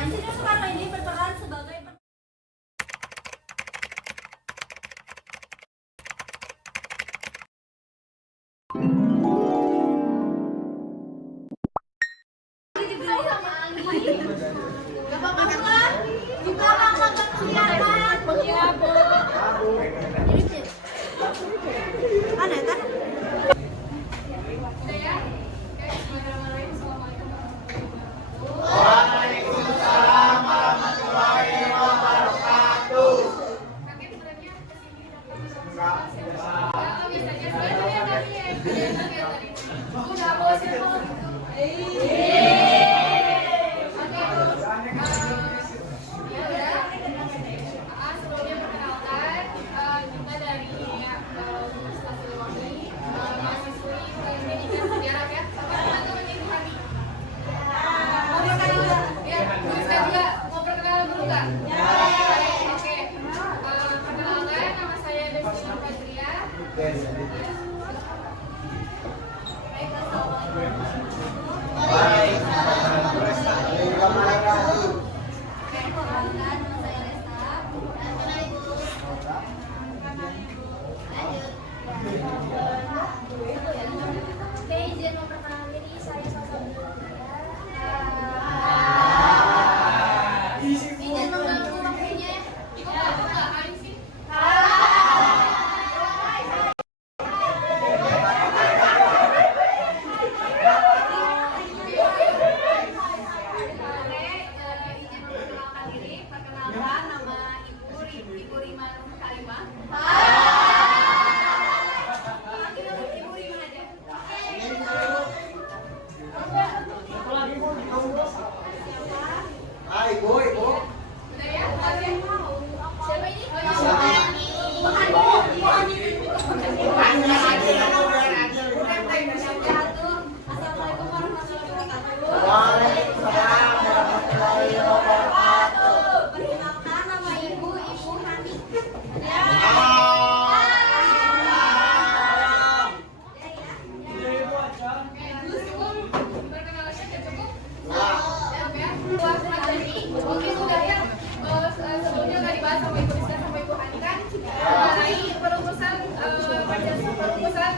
Insinyur Soekarno ini berperan sebagai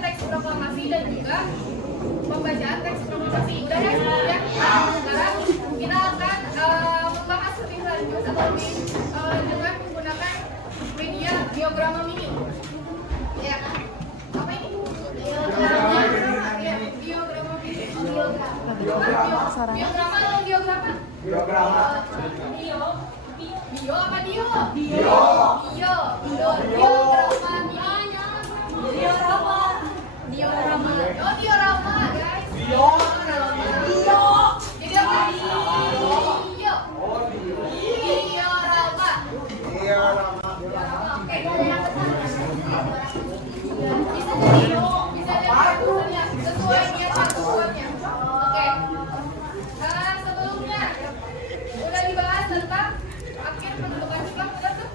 teks proklamasi dan juga pembacaan teks proklamasi. Udah ya sebelumnya. Sekarang kita akan membahas lebih lanjut atau lebih dengan menggunakan media diagrama mini. Ya, apa ini? Diagrama mini. Diagrama atau diagrama? Diagrama. Dio apa Dio? Diagrama mini. Diorama. Oh, diorama, guys. Diorama. Jadi apa? Diorama. Oke, bisa lihat tulisannya sesuai niat satuannya. Oke. Sebelumnya udah dibahas tentang akhir pendudukan Jepang, betul tuh?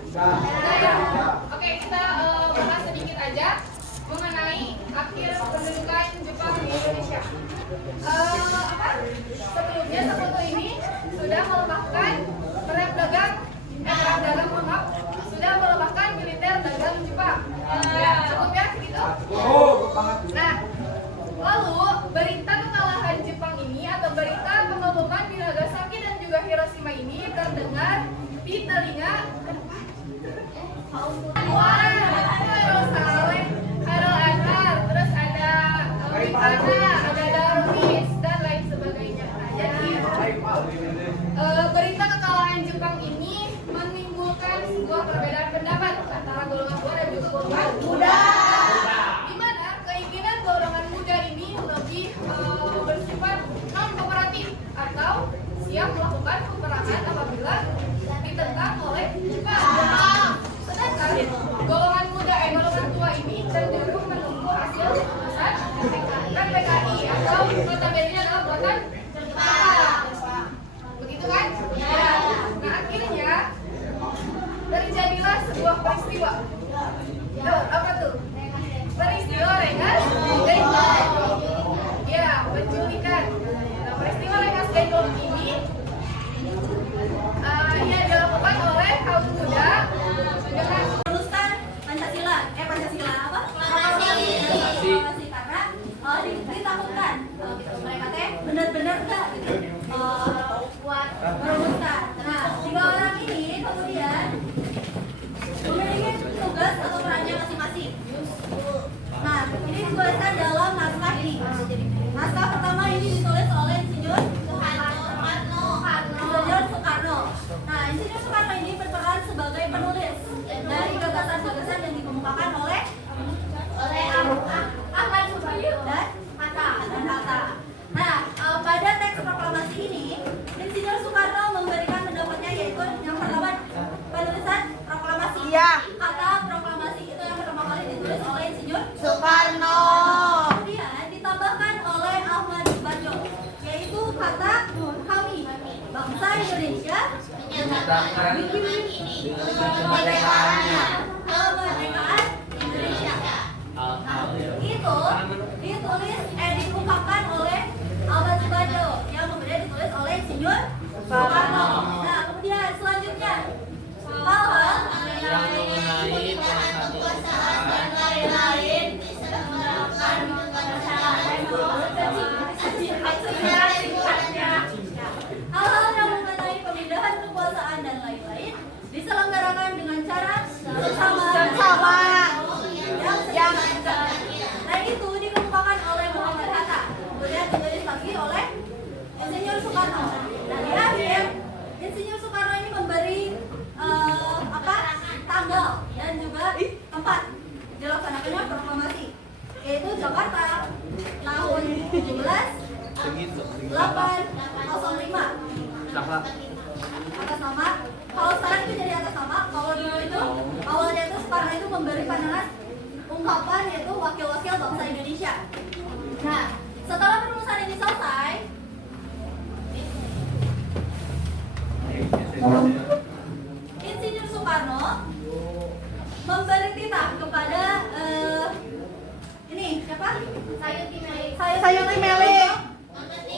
Oke, kita bahas sedikit aja mengenai akhir pendudukan Jepang di Indonesia. Sebelumnya Sekutu ini sudah melemahkan perang dagang sudah melemahkan militer dagang Jepang. Ya, cukup ya segitu. Nah, lalu berita kekalahan Jepang ini atau berita pengeboman di Nagasaki dan juga Hiroshima ini terdengar di telinga terus ada Ripana, ada Darwis dan lain sebagainya. Nah, jadi berita kekalahan Jepang ini menimbulkan sebuah perbedaan pendapat antara golongan tua dan juga golongan muda. Di mana keinginan golongan muda ini lebih bersifat non kooperatif atau siap melakukan peperangan apabila ditentang oleh Jepang. Sedangkan Insinyur Soekarno ini berperan sebagai penulis dari gagasan-gagasan yang dikemukakan oleh Ahmad Subaryo dan Hatta. Nah, pada teks proklamasi ini, Insinyur Soekarno memberikan pendapatnya, yaitu yang pertama penulisan proklamasi. Iya. Kata proklamasi itu yang pertama kali ditulis oleh Insinyur Soekarno. Kemudian ditambahkan oleh Ahmad Subaryo, yaitu kata kami bangsa Indonesia menyatakan kemerdekaannya. Kemerdekaan Indonesia. Itu diungkapkan oleh Ahmad Subaryo, yang kemudian ditulis oleh Insinyur Soekarno. Nah, kemudian selanjutnya hal-hal yang mengenai kekuasaan dan lain-lain diselenggarakan hal-hal yang mengenai pemindahan kekuasaan dan lain-lain diselenggarakan dengan cara bersama yang nah itu dikemukakan oleh Muhammad Hatta, kemudian ditulis lagi oleh Insinyur Soekarno. Nah, di akhir Insinyur Soekarno ini memberi tanggal dan juga tempat dilaksanakannya proklamasi, yaitu Jakarta tahun 17/8/05 atas nama, kalau sekarang itu jadi atas nama, kalau dulu itu awalnya itu Soekarno itu memberi pandangan ungkapan, yaitu wakil-wakil bangsa Indonesia. Nah, setelah perumusan ini selesai, Insinyur Soekarno memberi titah kepada ini siapa? Sayuti Meli.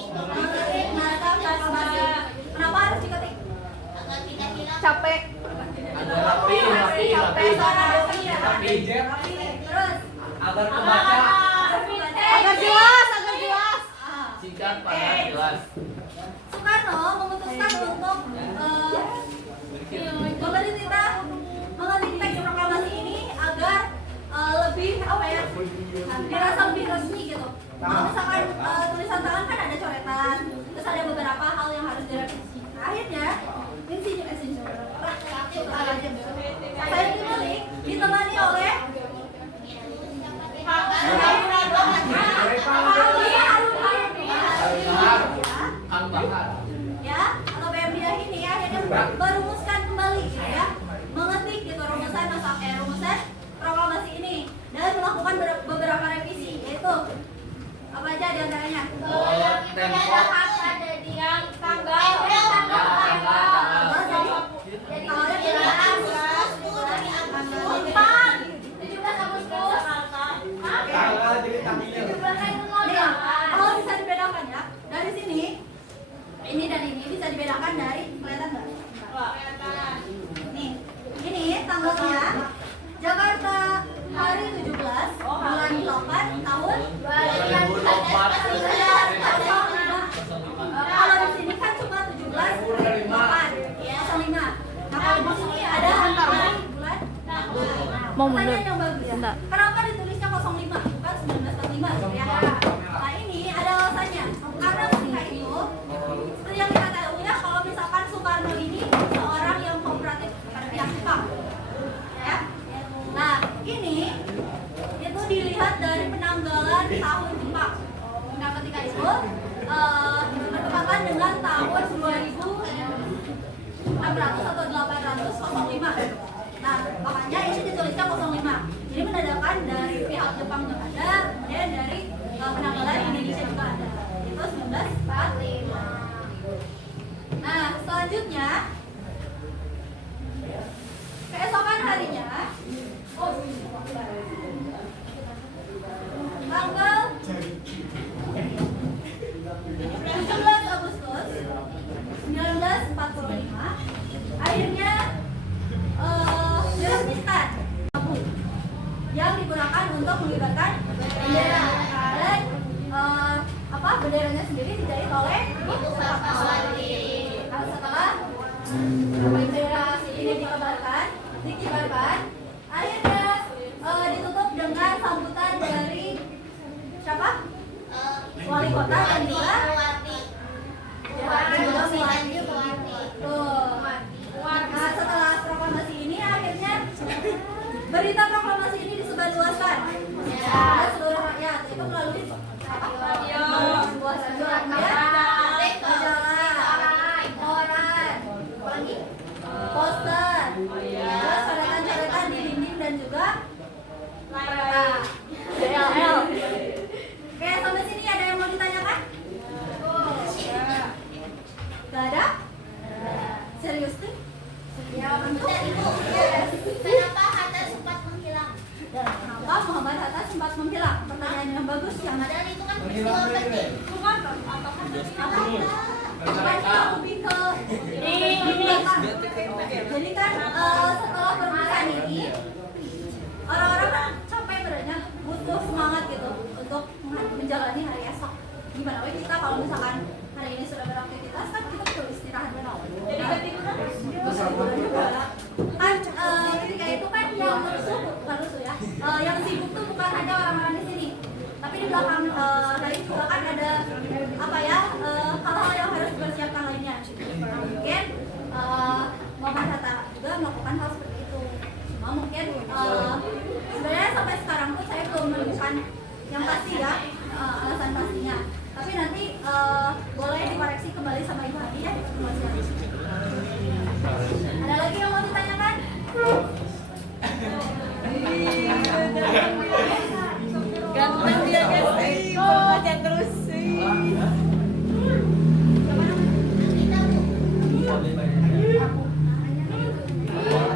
Mengetik naskah proklamasi. Kenapa harus diketik? Capek. rapi. Terus Agar kebaca Agar jelas. singkat padat jelas. Soekarno memutuskan untuk memberi titah mengetik teks proklamasi ini agar lebih dirasa lebih resmi gitu. Kalau misalkan tulisan tangan kan ada coretan, terus ada beberapa hal yang harus direvisi. Akhirnya saya ditulis ditemani oleh Kang Bahar. ya, atau BMDIA ini akhirnya merumuskan kembali ya, mengetik gitu rumusan proklamasi ini dan melakukan beberapa revisi, yaitu apa aja diantaranya? Tempo. Kalau bisa dibedakan ya, dari sini ini dan ini bisa dibedakan dari, kelihatan nggak? Nih, ini tanggalnya Jakarta hari 17 bulan 8 tahun 2024. Kalau di sini kan cuma 17/8/05. Nah, kalau di sini ada hari bulan. Mau mundur? Pertanyaan yang bagus. Bentar. Kenapa ditulisnya 05 bukan 1945 gitu ya? Nah, ini ada alasannya. Karena ketika itu seperti yang kita tahu ya, kalau misalkan Soekarno ini seorang yang kooperatif pada pihak Jepang. Ya. Nah, ini itu dilihat dari penanggalan tahun Jepang. Nah, ketika itu bertepatan dengan tahun 2600 atau 805. Nah, makanya ini ditulisnya 05. Jadi menandakan dari pihak Jepang juga ada, kemudian dari penanggalan Indonesia juga ada. Itu 1945. Nah, selanjutnya keesokan harinya tanggal 17 Agustus 1945 akhirnya diresmikan yang digunakan untuk mengibarkan bendera, dan benderanya sendiri dijahit oleh setelah bendera ini dikibarkan akhirnya ditutup dengan sambutan dari siapa? Wali kota dan juga Tuh. serius tuh? Ya, Untuk Kenapa Hatta sempat menghilang? kenapa Muhammad Hatta sempat menghilang? Pertanyaan yang bagus yang ada. Padahal itu kan peristiwa penting. Bukan lebih ke jadi kan setelah perpisahan ini orang-orang kan capek sebenarnya butuh semangat gitu untuk menjalani hari esok. Gimana weh kita kalau misalkan hari ini sudah beraktivitas kan kita perlu istirahat benar. Jadi ketiduran kan ketika itu kan yang rusuh bukan rusuh ya. Yang sibuk tuh bukan hanya orang-orang di sini. Tapi di belakang dari juga kan ada apa ya hal-hal yang harus dipersiapkan lainnya. Nah, mungkin Muhammad Hatta juga melakukan hal seperti itu. Cuma mungkin sebenarnya sampai sekarang tuh saya belum menemukan yang pasti ya alasan pastinya. Tapi nanti boleh dikoreksi kembali sama Ibu Hadi ya. Ada lagi yang mau ditanyakan? Ganteng dia guys, baca terus.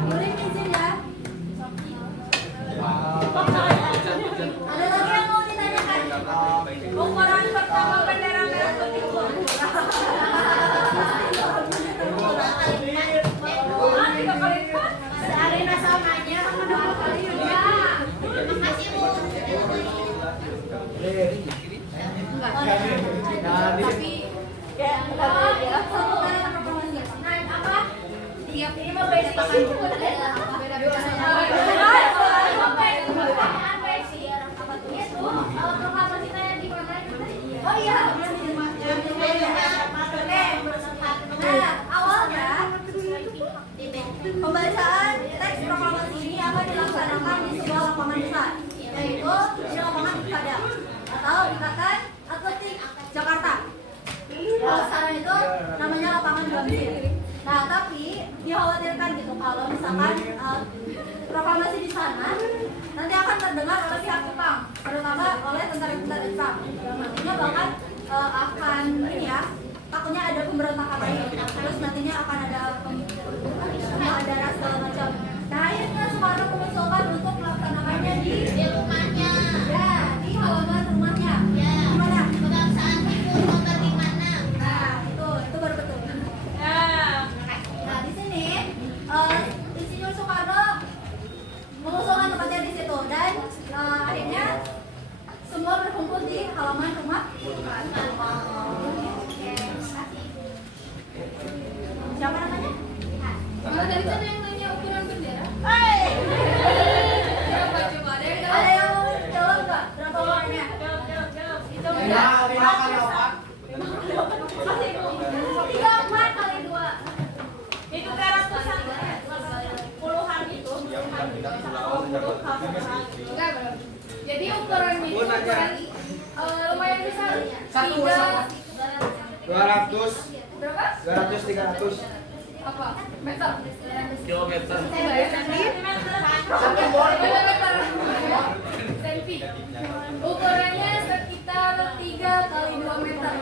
Boleh izin ya. Ada lagi yang mau ditanyakan? Ukuran pertama bendera merah putih Arena samanya dua kali ya. Makasih Bu. tapi ya apa? Tiap ini mah basic kan bukan ada beda-beda. Oh iya. Nah, awalnya pembacaan teks proklamasi ini akan dilaksanakan di sebuah lapangan besar, yaitu di lapangan Ikada atau Ikatan Atletik Jakarta. Kalau sekarang itu namanya lapangan Gambir. Nah, tapi dikhawatirkan gitu kalau misalkan proklamasi di sana nanti akan terdengar oleh pihak Jepang, terutama oleh tentara-tentara Jepang. Yang nantinya bahkan akan ini ya, takutnya ada pemberontakan lagi. Terus nantinya akan ada darah segala macam. Nah, akhirnya Soekarno mengusulkan untuk melaksanakannya di Rumahnya. ya di halaman rumahnya. Ya. Gimana? Kebangsaan itu nomor 56. Nah, itu baru betul. Nah, di sini Insinyur Soekarno mengusulkan tempatnya di situ dan akhirnya semua berkumpul di halaman rumah. Siapa namanya? Malah dari sana yang nanya ukuran bendera. Coba coba ada yang Ada yang mau jawab nggak? Berapa warnanya? Masih 34 kali 2. Itu ratusan puluhan itu. Enggak belum. Jadi ukurannya itu ukuran lumayan besar. 200, Berapa? 200, 300. Apa? Meter. Kilometer. Meter. Senti. Ukurannya sekitar 3 kali 2 meter.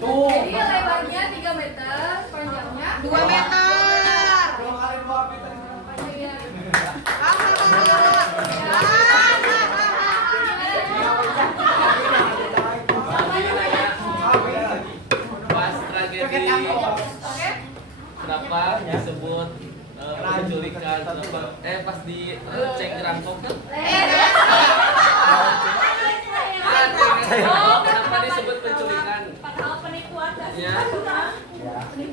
Jadi lebarnya 3 meter, panjangnya 2 meter. Iya. Pas tragedi Oke. kenapa disebut penculikan pas di cek rangkong kan? Kenapa disebut penculikan? Padahal penipuan Ya.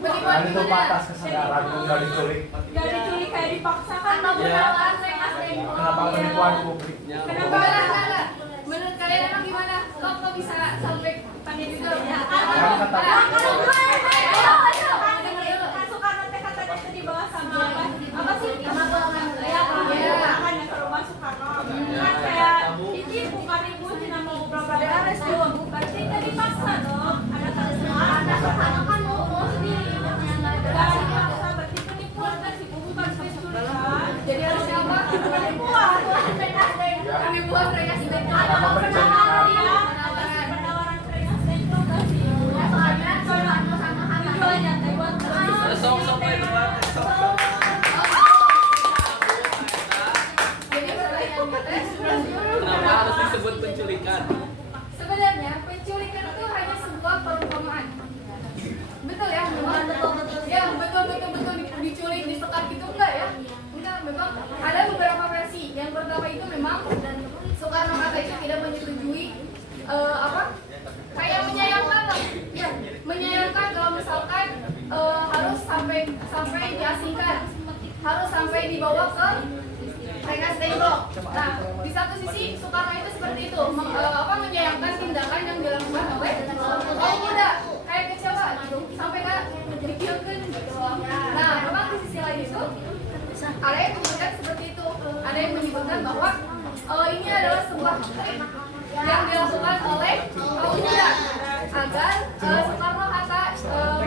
Dan itu batas kesadaran nggak diculik. Gak diculik kayak dipaksakan. Ya. Kenapa penipuan di publik? Ya. Kenapa enggak? Menurut kalian emang gimana? Kok bisa sampai pandai gitu? Kan kata Soekarno teh katanya itu dibawa sama apa sih? Sama golongan ya kan yang ke rumah Soekarno. Kan kayak ini bukan ibu cina mau berapa beres tuh. Berarti itu dipaksa dong. Ada kali semua. Ada Soekarno kan mau sendiri. Gak dipaksa. Berarti penipuan kan si buku kan penculikan. Jadi harus apa? Penipuan. Penipuan mereka sendiri. Ada penawaran ya. Ada penawaran mereka sendiri. Soalnya Soekarno diasingkan, harus sampai dibawa ke Rengas Dengklok. Nah, di satu sisi Soekarno itu seperti itu, menyayangkan tindakan yang dilakukan oleh kaum muda, kayak kecewa gitu, sampai nggak dipikirkan gitu. Nah, memang di sisi lain itu ada yang kemudian seperti itu, ada yang menyebutkan bahwa ini adalah sebuah trik yang dilakukan oleh kaum muda agar Soekarno-Hatta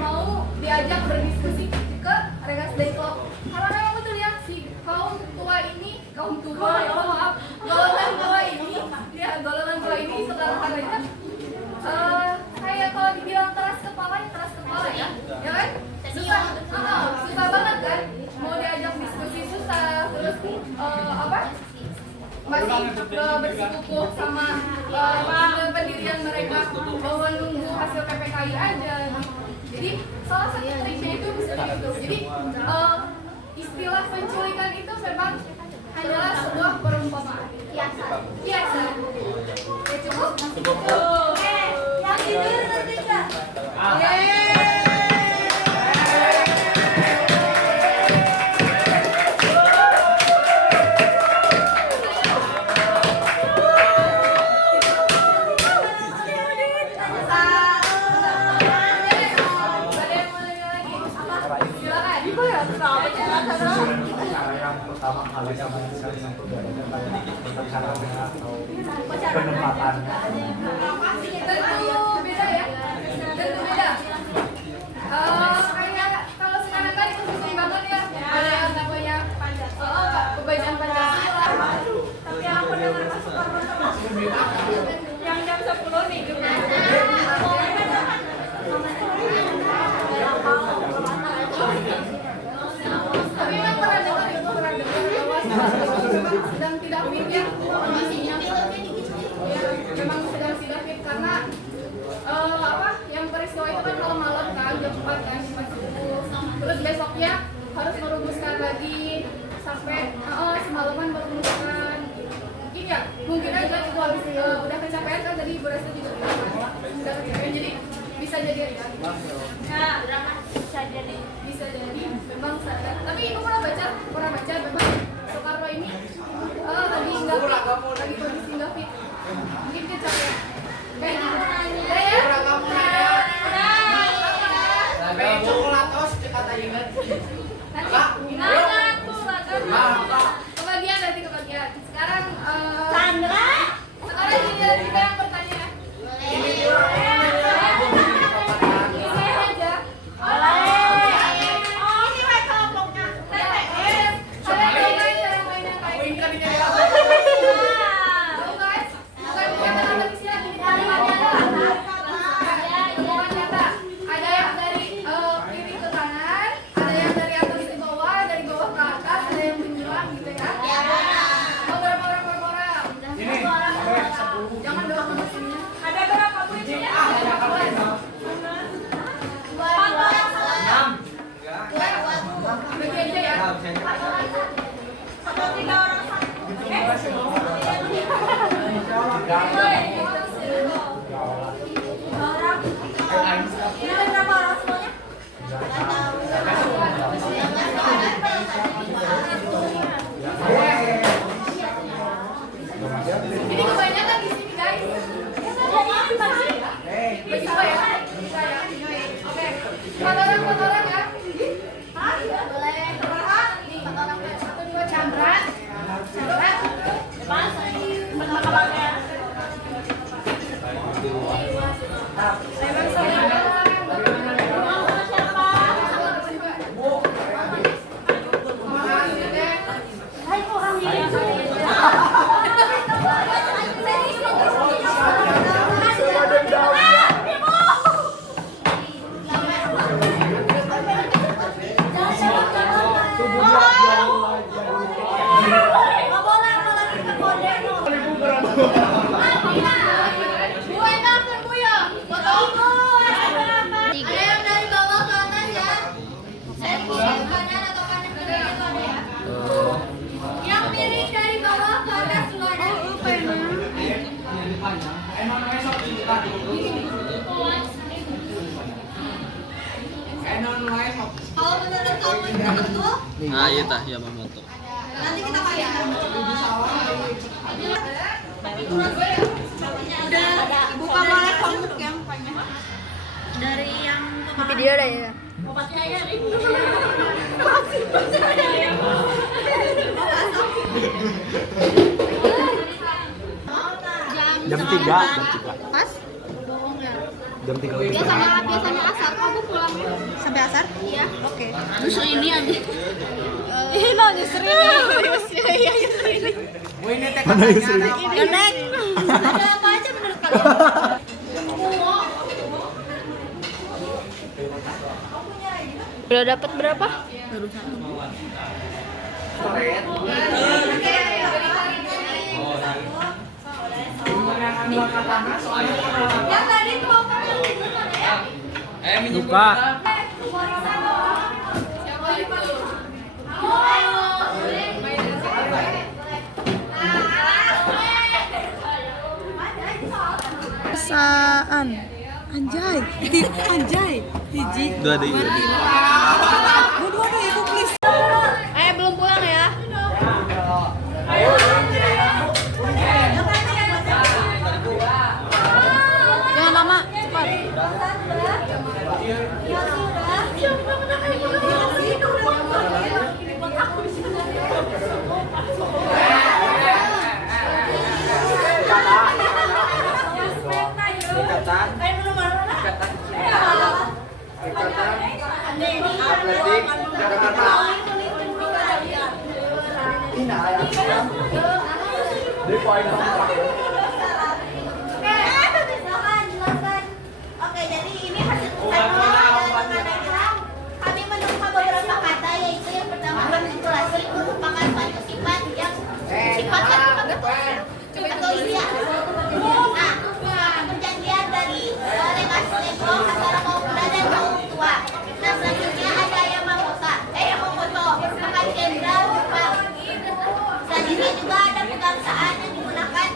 mau diajak berdiskusi ke Rengas Dengklok. Karena memang betul ya, si kaum tua ini, golongan tua ini sekarang katanya kayak kalau dibilang keras kepala ya kan? Susah banget kan? Mau diajak diskusi susah, terus masih bersikukuh sama pendirian mereka bahwa nunggu hasil PPKI aja. Jadi salah satu triknya itu bisa gitu. Jadi istilah penculikan itu memang hanyalah sebuah perumpamaan. Biasa. Ya cukup. Oke, yang tidur nanti Kak. Cara yang pertama kali sama sekali yang perbedaannya kayak caranya atau penempatannya. Tentu beda ya. Tentu beda. Kayak kalau sekarang kan itu sering banget ya. Ada yang namanya pembacaan Pancasila. Tapi yang aku dengar Mas Soekarno yang jam 10 nih juga. Tapi memang pernah dengar bahwa sedang tidak fit ya kondisinya. Memang sedang tidak fit karena yang peristiwa itu kan malam-malam kan, jam 4 kan, jam 4 terus besoknya harus merumuskan lagi sampai semalaman merumuskan. Mungkin aja itu habis udah kecapean kan, tadi Bu Resta juga bilang kan, udah kecapean, jadi bisa jadi ya. Bisa jadi memang sadar. Tapi ibu pernah baca memang Soekarno ini lagi nggak fit, lagi kondisi nggak fit, mungkin kecapean kayak gitu. Ya Pengen coklat tos dekat aja kan. Kebagian nanti kebagian. Sekarang Sandra. sekarang giliran kita yang bertanya. Ini aja. Ada yang dari kiri ke kanan, ada yang dari atas ke bawah, dari bawah ke atas, ada yang menjulang gitu ya. Oh, berapa orang? Jangan doang sama sini. Ada berapa kuncinya? Bagi aja ya. Atau 3 orang satu. Ini ada berapa orang semuanya? Ini kebanyakan di sini guys. Bagi dua ya. Bisa ya. Oke. 4 orang ya. Boleh. Nih, 4 orang. 1, 2, Chandra. Memang saya betul? Ah iya tah Yamamoto. Nanti kita pakai. Udah buka mulai komuk yang banyak. Dari yang Video ada ya. obatnya ya. Jam 3. Pas? Jam 3. Biasanya asar. Aku pulang Sampai asar? Iya. Oke. Justru ini aja. Ih, no, justru ini. Iya, justru ini. Mana Yusri? Nenek. Ada apa aja menurut kalian? Udah dapat berapa? Yang tadi tuh apa yang itu mana ya? Minum Luka. Siapa itu? Saan. Anjay. Anjay. Hiji. Dua deh. Dua itu please. Belum pulang ya? Jangan lama, cepat. Di poin Oke, jadi ini hasil usaha dari kami menemukan beberapa kata, yaitu yang pertama manipulasi merupakan suatu sifat yang sifatnya atau iya. Nah, perjanjian dari legasi legong antara kaum muda dan kaum tua. Nah, selanjutnya ada Yamamoto, merupakan jenderal Jepang. Selanjutnya juga ada pegangsaan yang digunakan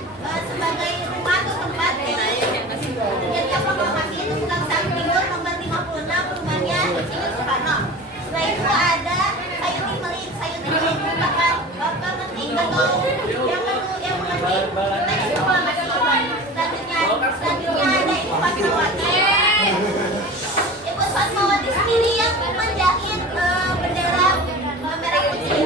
sebagai rumah atau tempat terjadinya proklamasi itu pegangsaan timur nomor 56 rumahnya Insinyur Soekarno. Setelah itu ada Sayuti Melik merupakan penting atau yang mengerti teks proklamasi. Selanjutnya ada Ibu Fatmawati. Ibu Fatmawati sendiri yang menjahit bendera merah putih.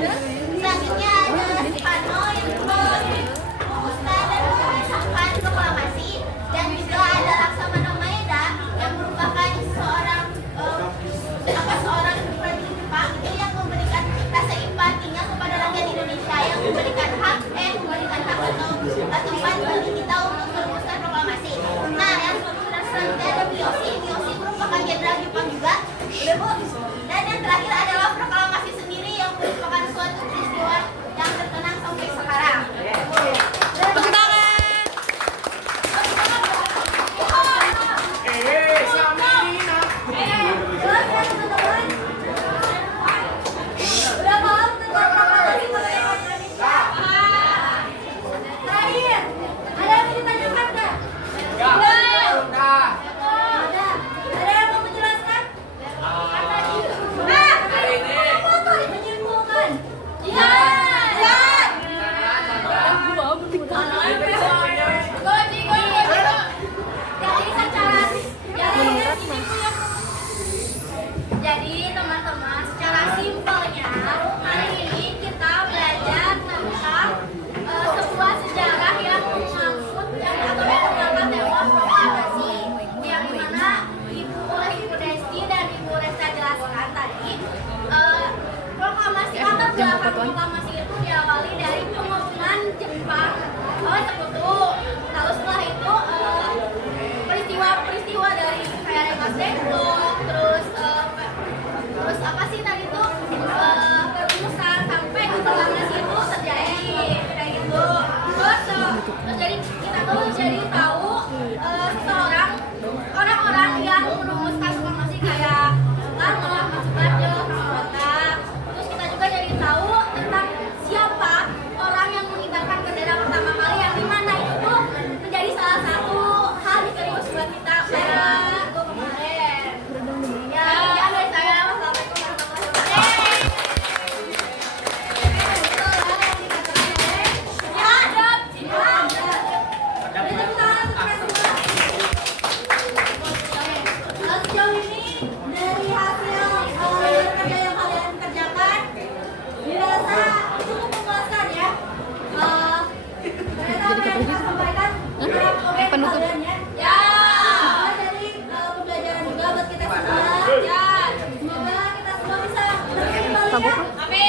Selanjutnya ada Soekarno yang merumuskan dan mengesahkan proklamasi, dan juga ada Laksamana Maeda yang merupakan seorang prajurit Jepang itu yang memberikan rasa empatinya kepada rakyat Indonesia, yang memberikan hak atau tempat bagi kita untuk merumuskan proklamasi. Nah, yang selanjutnya ada Miyoshi merupakan jenderal Jepang juga. Udah Bu. Dan yang terakhir adalah proklamasi sendiri yang merupakan suatu peristiwa yang terkenang sampai sekarang. Tepuk tangan. Udah paham tentang proklamasi kemerdekaan Indonesia? Terakhir, ada yang mau ditanyakan nggak? Ada. Ada yang mau menjelaskan? Foto menyimpulkan. Iya. Jadi teman-teman, secara simpelnya hari ini kita belajar tentang sebuah sejarah yang mengangkut atau yang mengangkat tema proklamasi, yang dimana Ibu Desti dan Ibu Resta jelaskan tadi. Proklamasi atau gerakan proklamasi itu diawali dari pengumuman Jepang Sekutu. Lalu setelah itu peristiwa-peristiwa dari kayak Rengas Dengklok, terus apa sih tadi tuh perumusan sampai proklamasi itu terjadi kayak gitu. Terus jadi kita tuh jadi tahu orang-orang yang merumuskan proklamasi kayak Soekarno, Ahmad Subarjo, Hatta. Terus kita juga jadi tahu tentang siapa orang yang mengibarkan bendera pertama kali, yang dimana itu menjadi salah satu hal misterius buat kita pada kemarin. Sabuk. Amin.